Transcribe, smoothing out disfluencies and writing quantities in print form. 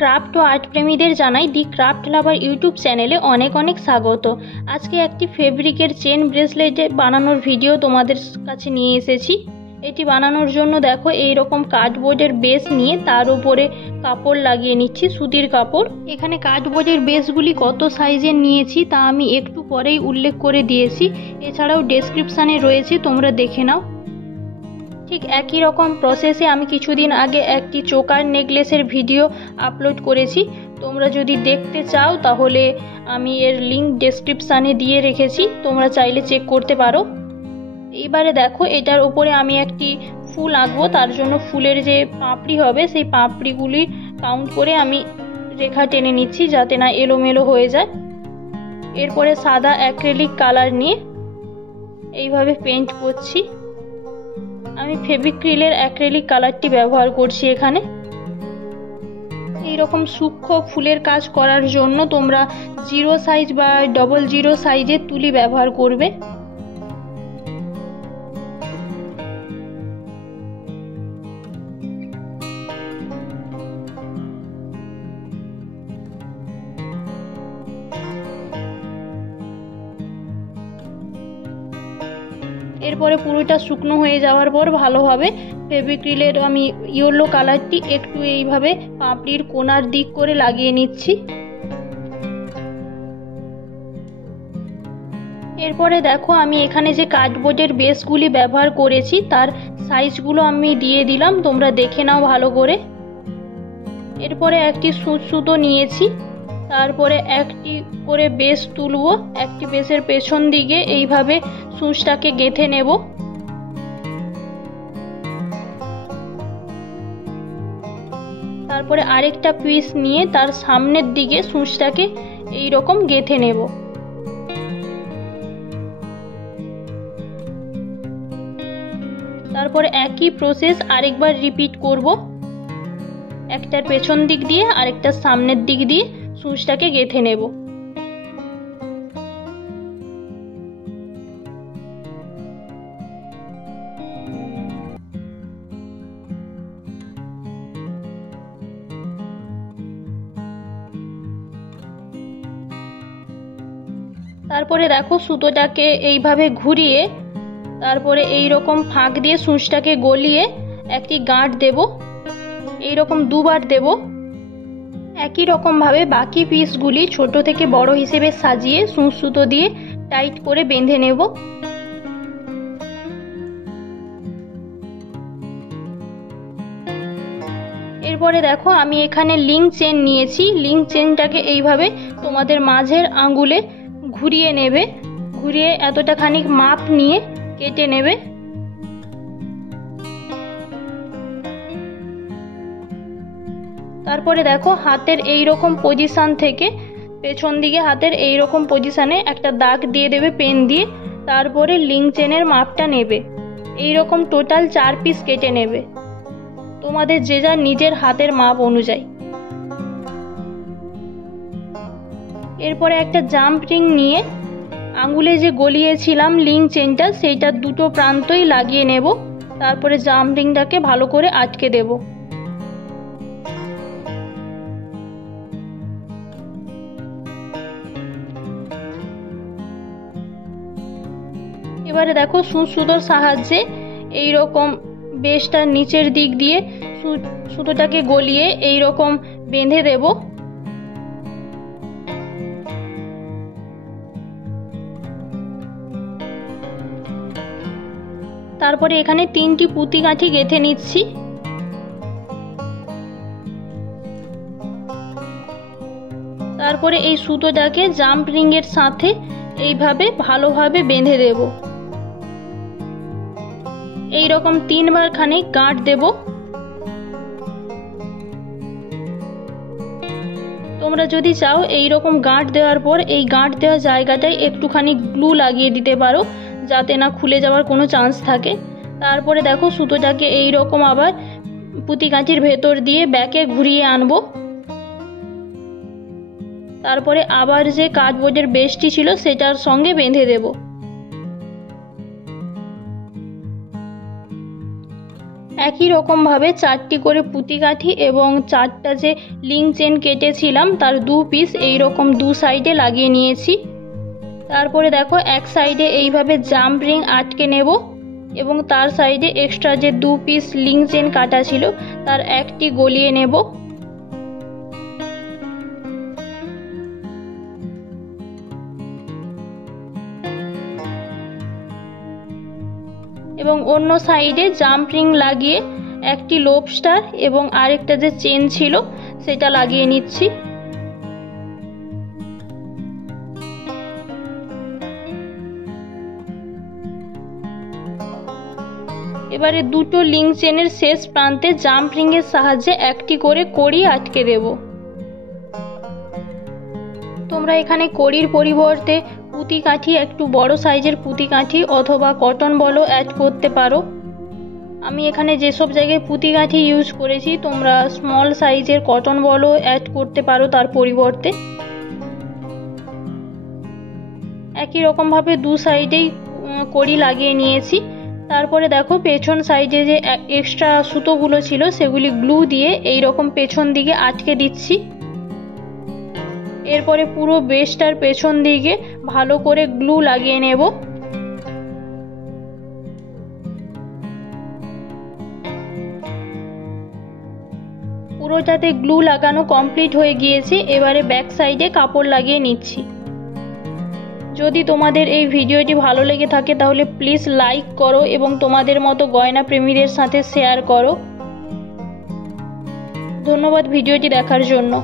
Craft ও art প্রেমীদের জানাই দি craft লাভার YouTube চ্যানেলে অনেক অনেক স্বাগত। আজকে একটি ফেব্রিকের চেন ব্রেসলেট বানানোর ভিডিও তোমাদের কাছে নিয়ে এসেছি। এটি বানানোর জন্য দেখো এই রকম কার্ডবোর্ডের বেস নিয়ে তার উপরে কাপড় লাগিয়ে নিচ্ছি, সুতির কাপড়। এখানে কার্ডবোর্ডের বেসগুলি কত সাইজের নিয়েছি তা আমি একটু পরেই উল্লেখ করে দিয়েছি, এছাড়াও ডেসক্রিপশানে রয়েছে, তোমরা দেখে নাও। ঠিক একই রকম প্রসেসে আমি কিছুদিন আগে একটি চোকার নেকলেসের ভিডিও আপলোড করেছি। তোমরা যদি দেখতে চাও তাহলে আমি এর লিঙ্ক ডেসক্রিপশানে দিয়ে রেখেছি, তোমরা চাইলে চেক করতে পারো। এইবারে দেখো এটার উপরে আমি একটি ফুল আঁকবো, তার জন্য ফুলের যে পাপড়ি হবে সেই পাপড়িগুলি কাউন্ট করে আমি রেখা টেনে নিচ্ছি যাতে না এলোমেলো হয়ে যায়। এরপরে সাদা অ্যাক্রিলিক কালার নিয়ে এইভাবে পেইন্ট করছি। আমি ফেভিক্রিলের অ্যাক্রিলিক কালারটি ব্যবহার করছি এখানে। এইরকম সূক্ষ্ম ফুলের কাজ করার জন্য তোমরা 0 সাইজ বা 00 সাইজের তুলি ব্যবহার করবে। এরপরে পুরোটা শুকনো হয়ে যাওয়ার পর ভালোভাবে ফেভিক্রিলের আমি ইয়েলো কালারটি একটু এইভাবে পাপড়ির কোণার দিক করে লাগিয়ে নিচ্ছি। এরপরে দেখো আমি এখানে যে কার্ডবোর্ডের বেসগুলি ব্যবহার করেছি তার সাইজগুলো আমি দিয়ে দিলাম, তোমরা দেখে নাও ভালো করে। এরপরে একটি সূচ সুতো নিয়েছি, তারপরে একটি করে বেস তুলব, একটি বেসের পেছন দিকে এইভাবে সূচটাকে গেঁথে নেব। তারপরে আরেকটা পিস নিয়ে তার সামনের দিকে সূচটাকে এইরকম গেঁথে নেব। তারপরে একই প্রসেস আরেকবার রিপিট করব, একটার পেছন দিক দিয়ে আরেকটার সামনের দিক দিয়ে সূচটাকে গেঁথে নেব। তারপরে দেখো সুতোটাকে এইভাবে ঘুরিয়ে তারপরে এই রকম ফাঁক দিয়ে সূচটাকে গলিয়ে একটি গাঁট দেব, এইরকম দুবার দেব। একই রকমভাবে বাকি পিসগুলি ছোট থেকে বড় হিসেবে সাজিয়ে সূচ সুতো দিয়ে টাইট করে বেঁধে নেব। এরপরে দেখো আমি এখানে লিঙ্ক চেন নিয়েছি, লিঙ্ক চেনটাকে এইভাবে তোমাদের মাঝের আঙ্গুলে ঘুরিয়ে নেবে, ঘুরিয়ে এতটা খানিক মাপ নিয়ে কেটে নেবে। তারপরে দেখো হাতের এই রকম পজিশন থেকে পেছন দিকে হাতের এই রকম পজিশনে একটা দাগ দিয়ে দেবে পেন দিয়ে, তারপরে লিঙ্ক চেনের মাপটা নেবে। এই রকম টোটাল 4 পিস কেটে নেবে তোমাদের যে যার নিজের হাতের মাপ অনুযায়ী। এরপরে একটা জাম্প রিং নিয়ে আঙ্গুলে যে গলিয়েছিলাম লিঙ্ক চেনটা সেইটা দুটো প্রান্তই লাগিয়ে নেব, তারপরে জাম্প রিংটাকে ভালো করে আটকে দেব। এবারে দেখো সূচ সুতোর সাহায্যে এই রকম বেসটার নিচের দিক দিয়ে সুতোটাকে গলিয়ে এই রকম বেঁধে দেব। তারপরে এখানে 3টি পুঁতি গাঁঠি গেঁথে নিচ্ছি। তারপরে এই সুতোটাকে জাম্প রিং এর সাথে এইভাবে ভালোভাবে বেঁধে দেব। এই রকম 3 বার খানিক গাঁট দেব। তোমরা যদি চাও এই রকম গাঁট দেওয়ার পর এই গাঁট দেওয়া জায়গাটায় একটুখানি গ্লু লাগিয়ে দিতে পারো যাতে না খুলে যাওয়ার কোনো চান্স থাকে। তারপরে দেখো সুতোটাকে এই রকম আবার পুঁতি কাঠির ভেতর দিয়ে ব্যাকে ঘুরিয়ে আনবো। তারপরে আবার যে কার্ডবোর্ডের বেসটি ছিল সেটার সঙ্গে বেঁধে দেব। একই রকমভাবে 4টি করে পুঁতি কাঠি এবং 4টা যে লিঙ্ক চেন কেটেছিলাম তার 2 পিস এইরকম 2 সাইডে লাগিয়ে নিয়েছি। তারপরে দেখো এক সাইডে এইভাবে জাম্প রিং আটকে নেব এবং তার সাইডে এক্সট্রা যে 2 পিস লিঙ্ক চেন কাটা ছিল তার একটি গলিয়ে নেব। এবং অন্য সাইডে জাম্প রিং লাগিয়ে একটি লোপ স্টার এবং আরেকটা যে চেন ছিল সেটা লাগিয়ে নিচ্ছি। এবারে দুটো লিঙ্ক চেনের শেষ প্রান্তে জাম্প রিং এর সাহায্যে একটি করে কড়ি আটকে দেব। তোমরা এখানে কড়ির পরিবর্তে পুঁতি কাঠি, একটু বড় সাইজের পুঁতি কাঠি অথবা কটন বলও অ্যাড করতে পারো। আমি এখানে যেসব জায়গায় পুঁতি কাঠি ইউজ করেছি তোমরা স্মল সাইজের কটন বলও অ্যাড করতে পারো তার পরিবর্তে। একই রকমভাবে 2 সাইডেই কড়ি লাগিয়ে নিয়েছি। তারপরে দেখো পেছন সাইডে যে এক্সট্রা সুতোগুলো ছিল সেগুলি গ্লু দিয়ে এই রকম পেছন দিকে আটকে দিচ্ছি। এরপরে পুরো বেসটার পেছন দিকে ভালো করে গ্লু লাগিয়ে নেব। পুরোটাতে গ্লু লাগানো কমপ্লিট হয়ে গিয়েছে। এবারে ব্যাক সাইডে কাপড় লাগিয়ে নিচ্ছি। যদি তোমাদের এই ভিডিওটি ভালো লেগে থাকে তাহলে প্লিজ লাইক করো এবং তোমাদের মতো গয়না প্রেমীদের সাথে শেয়ার করো। ধন্যবাদ ভিডিওটি দেখার জন্য।